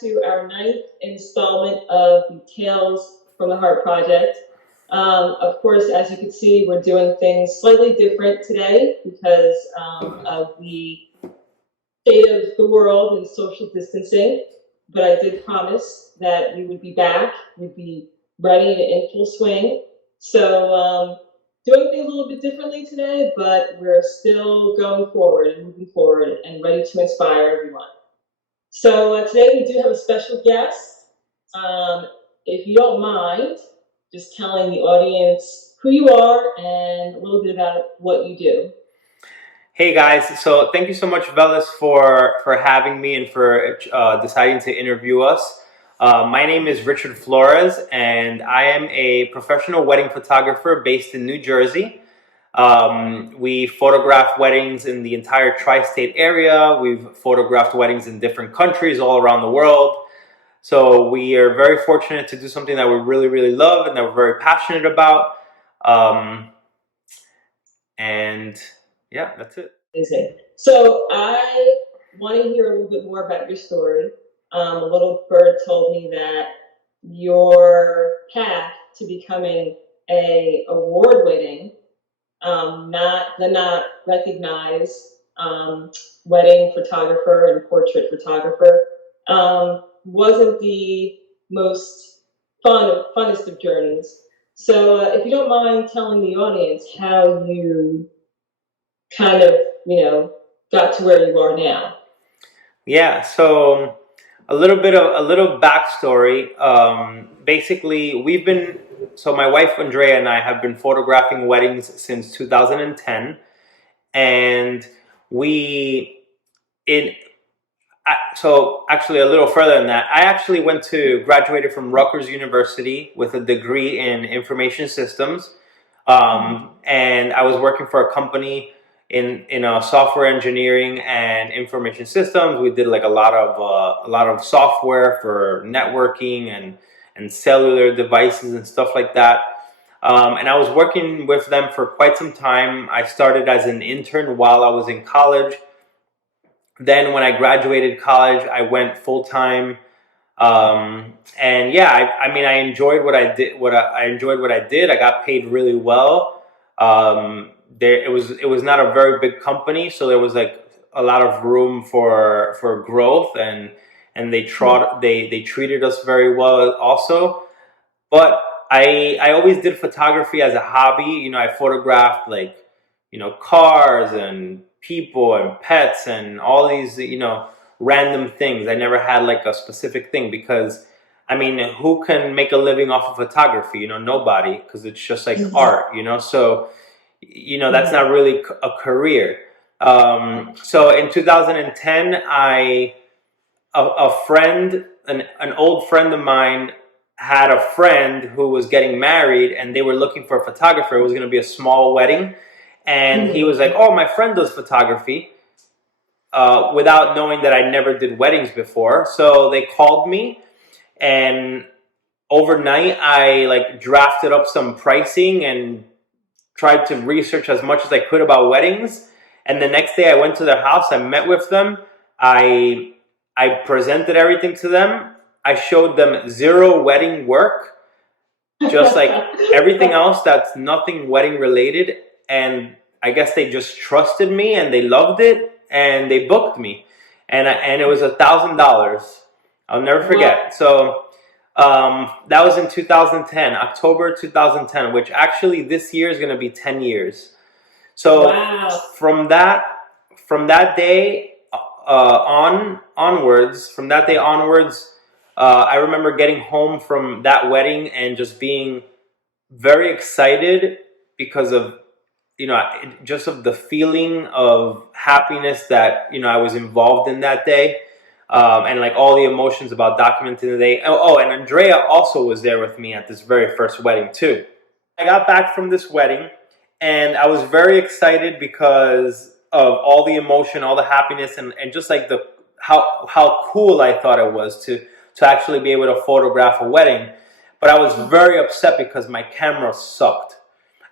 to our ninth installment of the Tales from the Heart project. Of course, as you can see, we're doing things slightly different today because of the state of the world and social distancing. But I did promise that we would be back, we'd be ready and in full swing. So, doing things a little bit differently today, but we're still going forward and moving forward and ready to inspire everyone. So today we do have a special guest. If you don't mind, just telling the audience who you are and a little bit about what you do. Hey guys, so thank you so much, Vellus, for having me and for deciding to interview us. My name is Richard Flores, and I am a professional wedding photographer based in New Jersey. We photograph weddings in the entire tri-state area. We've photographed weddings in different countries all around the world. So we are very fortunate to do something that we really, really love and that we're very passionate about. And yeah, that's it. Amazing. So I want to hear a little bit more about your story. A little bird told me that your path to becoming a award-winning, not recognized wedding photographer and portrait photographer wasn't the most funnest of journeys. So if you don't mind telling the audience how you kind of, got to where you are now. Yeah, so a little backstory. Basically, so my wife Andrea and I have been photographing weddings since 2010, and so actually a little further than that, I actually graduated from Rutgers University with a degree in information systems, and I was working for a company in software engineering and information systems. We did like a lot of software for networking and cellular devices and stuff like that. And I was working with them for quite some time. I started as an intern while I was in college. Then when I graduated college, I went full time. And yeah, I mean, I enjoyed what I did. I enjoyed what I did. I got paid really well. It was not a very big company, so there was like a lot of room for growth, and they treated us very well also. But I always did photography as a hobby. I photographed like cars and people and pets and all these random things. I never had like a specific thing because I mean, who can make a living off of photography? Nobody, because it's just like art. So that's not really a career. So in 2010, a friend, an old friend of mine, had a friend who was getting married, and they were looking for a photographer. It was going to be a small wedding, and he was like, "Oh, my friend does photography," without knowing that I never did weddings before. So they called me, and overnight I like drafted up some pricing and tried to research as much as I could about weddings. And the next day I went to their house, I met with them, I presented everything to them. I showed them zero wedding work, just like everything else that's nothing wedding related. And I guess they just trusted me and they loved it and they booked me. And it was $1,000. I'll never forget. So that was in 2010, October 2010, which actually this year is going to be 10 years. So wow. From that day onwards, I remember getting home from that wedding and just being very excited because of just of the feeling of happiness that I was involved in that day. And like all the emotions about documenting the day. Oh, and Andrea also was there with me at this very first wedding too. I got back from this wedding and I was very excited because of all the emotion, all the happiness, and just like how cool I thought it was to actually be able to photograph a wedding. But I was very upset because my camera sucked.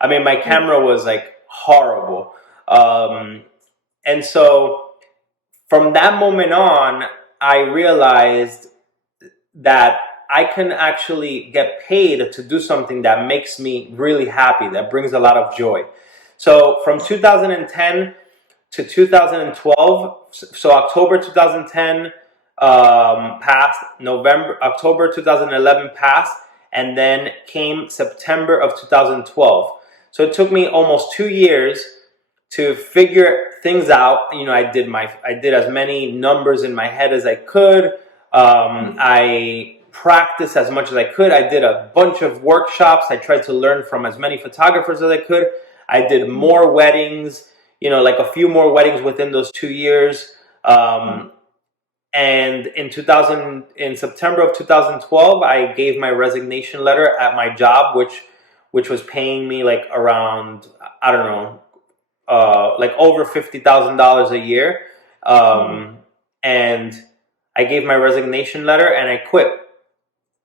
I mean, my camera was like horrible. And so from that moment on, I realized that I can actually get paid to do something that makes me really happy, that brings a lot of joy. So from 2010 to 2012, so October 2010 passed, October 2011 passed, and then came September of 2012. So it took me almost 2 years to figure things out. I did as many numbers in my head as I could. I practiced as much as I could. I did a bunch of workshops. I tried to learn from as many photographers as I could. I did more weddings, like a few more weddings within those 2 years. And in September of 2012, I gave my resignation letter at my job, which was paying me like around, I don't know, like over $50,000 a year. And I gave my resignation letter and I quit.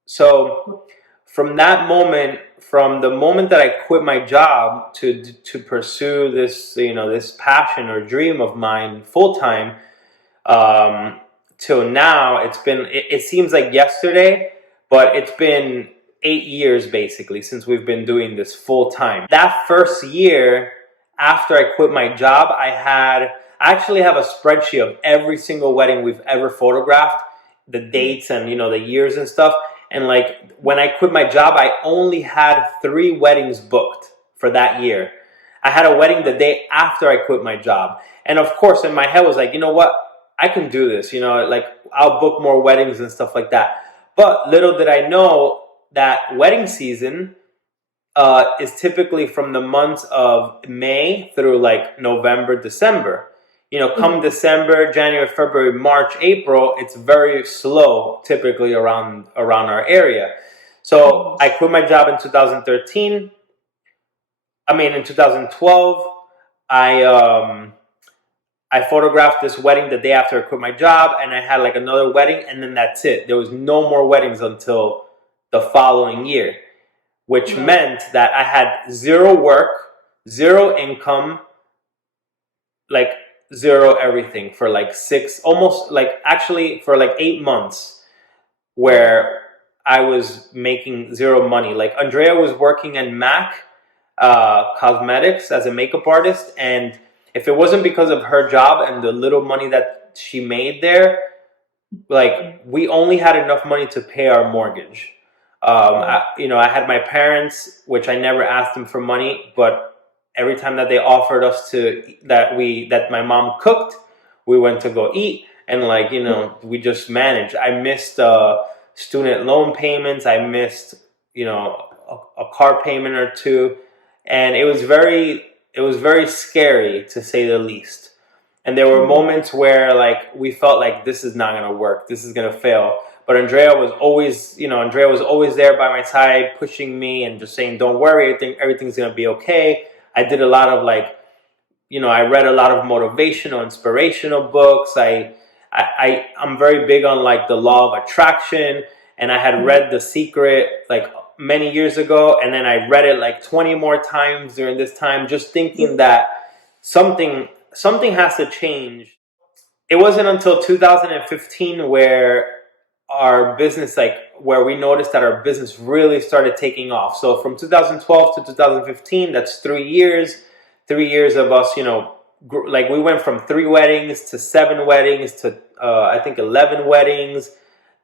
So from that moment, from the moment that I quit my job to pursue this, this passion or dream of mine full time, till now, it seems like yesterday, but it's been 8 years basically since we've been doing this full time. That first year after I quit my job, I actually have a spreadsheet of every single wedding we've ever photographed, the dates and the years and stuff. And like when I quit my job, I only had 3 weddings booked for that year. I had a wedding the day after I quit my job. And of course, in my head was like, you know what? I can do this, like I'll book more weddings and stuff like that. But little did I know that wedding season is typically from the months of May through like November, December. Come December, January, February, March, April, it's very slow typically around our area. So I quit my job in 2013. In 2012, I photographed this wedding the day after I quit my job, and I had like another wedding, and then that's it. There was no more weddings until the following year, which meant that I had 0 work, 0 income, like 0 everything for like 8 months, where I was making 0 money. Like Andrea was working in MAC Cosmetics as a makeup artist, and if it wasn't because of her job and the little money that she made there, like we only had enough money to pay our mortgage. I had my parents, which I never asked them for money, but every time that they offered us that my mom cooked, we went to go eat, and we just managed. I missed student loan payments. I missed a car payment or 2, and it was very scary, to say the least. And there were moments where like we felt like this is not going to work, this is going to fail. But Andrea was always there by my side, pushing me and just saying, "Don't worry, everything's going to be okay." I did a lot of I read a lot of motivational, inspirational books. I'm very big on like the law of attraction, and I had read The Secret like many years ago, and then I read it like 20 more times during this time, just thinking that something has to change. It wasn't until 2015 where we noticed that our business really started taking off. So from 2012 to 2015, that's 3 years. 3 years of us, we went from 3 weddings to 7 weddings to I think 11 weddings,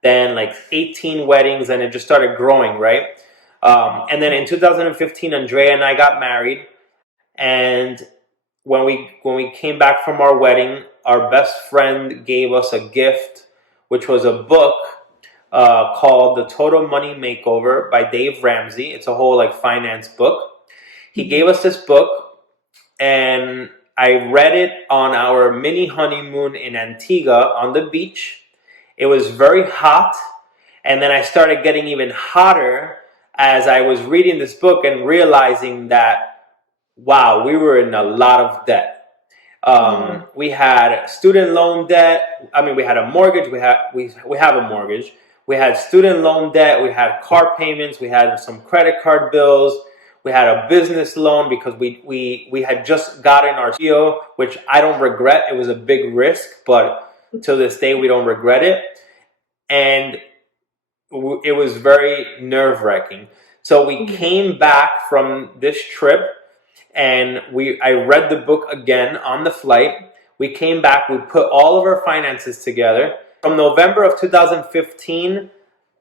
then like 18 weddings, and it just started growing, right? And then in 2015, Andrea and I got married, and when we came back from our wedding, our best friend gave us a gift, which was a book called The Total Money Makeover by Dave Ramsey. It's a whole like finance book. He gave us this book, and I read it on our mini honeymoon in Antigua on the beach. It was very hot, and then I started getting even hotter as I was reading this book and realizing that, wow, we were in a lot of debt. We had student loan debt. We had a mortgage. We have a mortgage. We had student loan debt. We had car payments. We had some credit card bills. We had a business loan because we had just gotten our studio, which I don't regret. It was a big risk, but to this day we don't regret it. And it was very nerve-wracking. So we came back from this trip, and I read the book again on the flight. We came back, we put all of our finances together. From November of 2015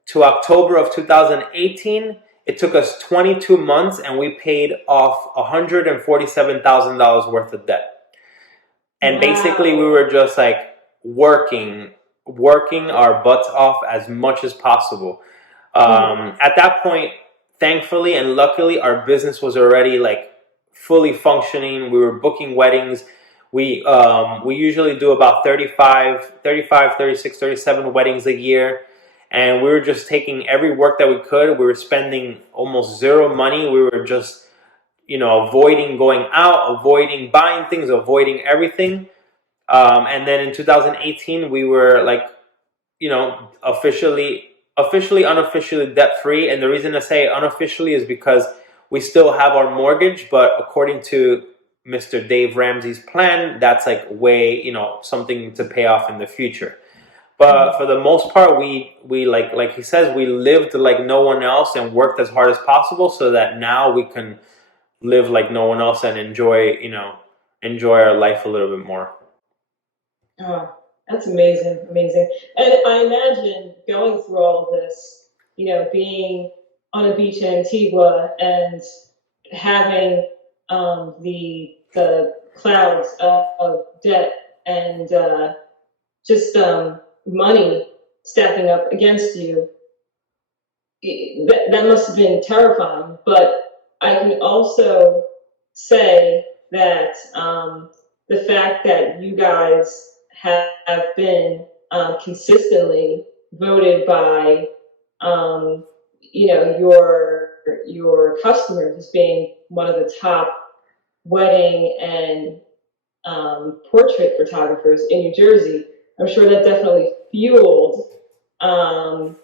to October of 2018, it took us 22 months, and we paid off $147,000 worth of debt. And basically we were just like working our butts off as much as possible. At that point, thankfully and luckily, our business was already like fully functioning. We were booking weddings. We usually do about 36, 37 weddings a year. And we were just taking every work that we could. We were spending almost zero money. We were just, avoiding going out, avoiding buying things, avoiding everything. And then in 2018, we were like, officially, unofficially debt free. And the reason I say unofficially is because we still have our mortgage, but according to Mr. Dave Ramsey's plan, that's like way, something to pay off in the future. But for the most part, we like he says, we lived like no one else and worked as hard as possible so that now we can live like no one else and enjoy our life a little bit more. Oh, that's amazing, amazing. And I imagine going through all of this, being on a beach in Antigua and having the clouds of debt and just money stacking up against you. That must have been terrifying. But I can also say that the fact that you guys have been consistently voted by your customers as being one of the top wedding and portrait photographers in New Jersey, I'm sure that definitely fueled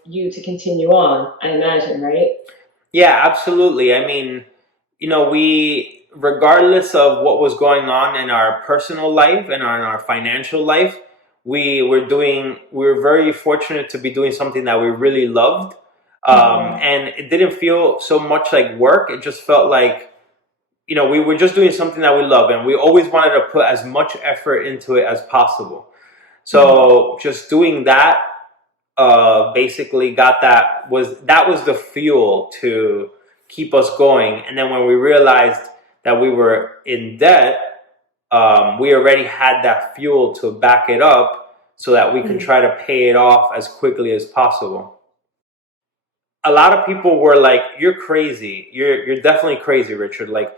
you to continue on, I imagine, right? Yeah, absolutely. I mean, we, regardless of what was going on in our personal life and in our financial life, we were very fortunate to be doing something that we really loved. And it didn't feel so much like work. It just felt like, we were just doing something that we love, and we always wanted to put as much effort into it as possible. So just doing that, basically that was the fuel to keep us going. And then when we realized that we were in debt, we already had that fuel to back it up so that we can try to pay it off as quickly as possible. A lot of people were like, "You're crazy. You're definitely crazy, Richard. Like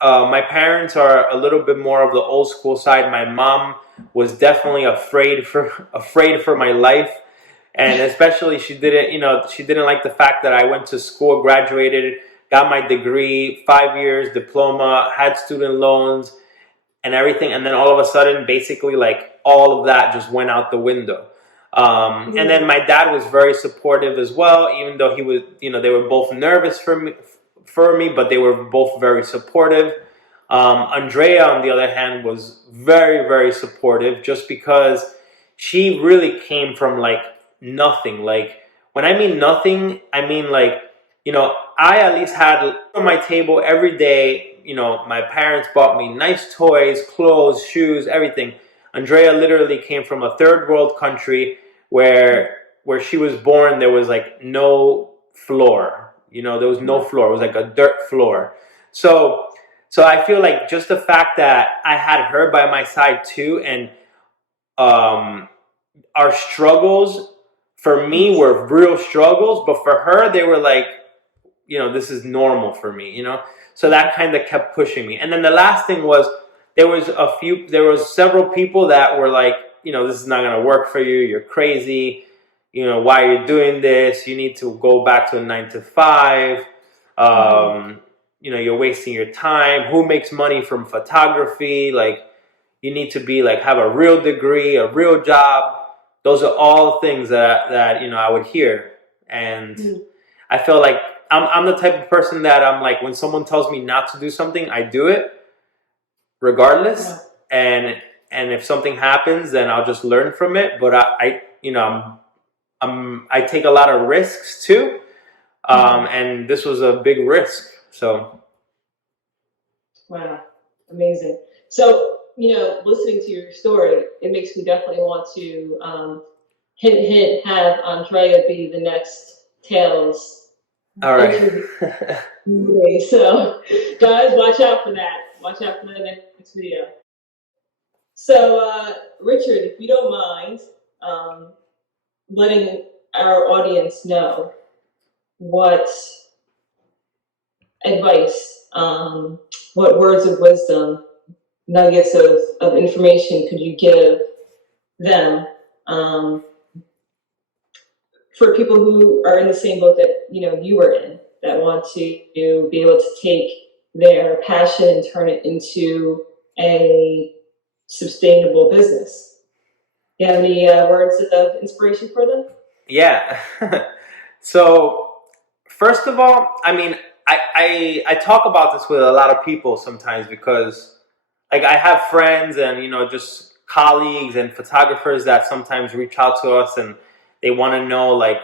my parents are a little bit more of the old school side. My mom was definitely afraid for my life, and especially she didn't like the fact that I went to school, graduated, got my degree, 5 years diploma, had student loans and everything, and then all of a sudden, basically, like all of that just went out the window. And then my dad was very supportive as well, even though he was, they were both nervous for me, but they were both very supportive. Andrea, on the other hand, was very, very supportive, just because she really came from like nothing. Like, when I mean nothing, I mean like, I at least had on my table every day. My parents bought me nice toys, clothes, shoes, everything. Andrea literally came from a third world country where she was born. There was like no floor. There was no floor. It was like a dirt floor. So I feel like just the fact that I had her by my side too, and our struggles for me were real struggles, but for her they were like, this is normal for me. So that kind of kept pushing me. And then the last thing was, there was several people that were like, this is not going to work for you. You're crazy. Why are you doing this? You need to go back to a 9 to 5. You're wasting your time. Who makes money from photography? Like, you need to be like, have a real degree, a real job. Those are all things that I would hear. And I feel like I'm the type of person that I'm like, when someone tells me not to do something, I do it regardless. And if something happens, then I'll just learn from it. But I'm I take a lot of risks too, Mhm. and this was a big risk. So Wow, amazing. So, listening to your story, it makes me definitely want to, hint, hint, have Andrea be the next Tails all right. interview. So, guys, watch out for that. Watch out for the next video. So, Richard, if you don't mind, um, letting our audience know what advice, what words of wisdom, nuggets of information could you give them, um, for people who are in the same boat that you were in, that want to be able to take their passion and turn it into a sustainable business? You have any words of inspiration for them? Yeah. So first of all, I mean, I talk about this with a lot of people sometimes because like I have friends and just colleagues and photographers that sometimes reach out to us and they want to know like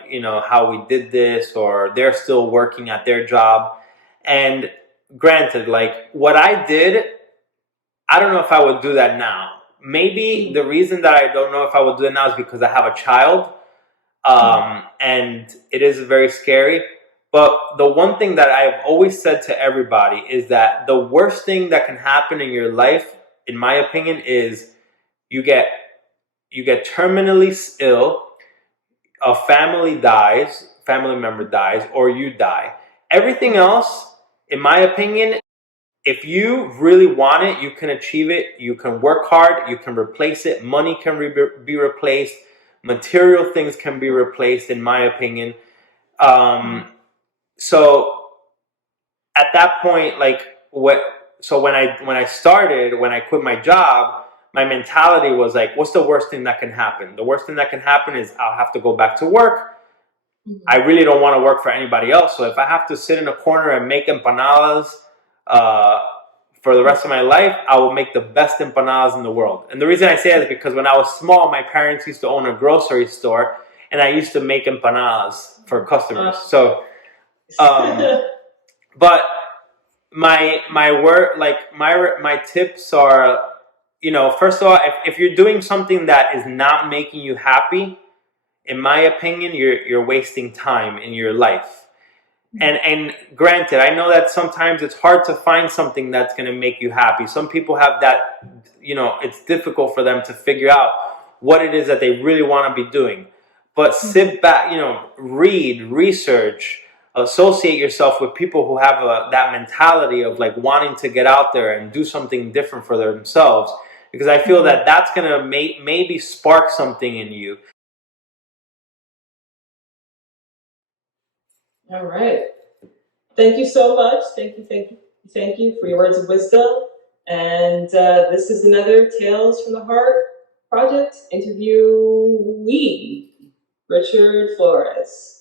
how we did this, or they're still working at their job. And granted, like what I did, I don't know if I would do that now. Maybe the reason that I don't know if I would do it now is because I have a child, and it is very scary. But the one thing that I've always said to everybody is that the worst thing that can happen in your life, in my opinion, is you get terminally ill, a family member dies, or you die. Everything else, in my opinion, if you really want it, you can achieve it. You can work hard. You can replace it. Money can be replaced. Material things can be replaced, in my opinion. So at that point, like what? So when I started, when I quit my job, my mentality was like, what's the worst thing that can happen? The worst thing that can happen is I'll have to go back to work. I really don't want to work for anybody else. So if I have to sit in a corner and make empanadas uh, for the rest of my life, I will make the best empanadas in the world. And the reason I say that is because when I was small, my parents used to own a grocery store, and I used to make empanadas for customers. So, but my word, like my tips are, first of all, if you're doing something that is not making you happy, in my opinion, you're wasting time in your life. And granted, I know that sometimes it's hard to find something that's going to make you happy. Some people have that, it's difficult for them to figure out what it is that they really want to be doing. But sit back, read, research, associate yourself with people who have that mentality of like wanting to get out there and do something different for themselves. Because I feel that that's going to maybe spark something in you. All right. Thank you so much. Thank you for your words of wisdom. And this is another Tales from the Heart project interviewee, Richard Flores.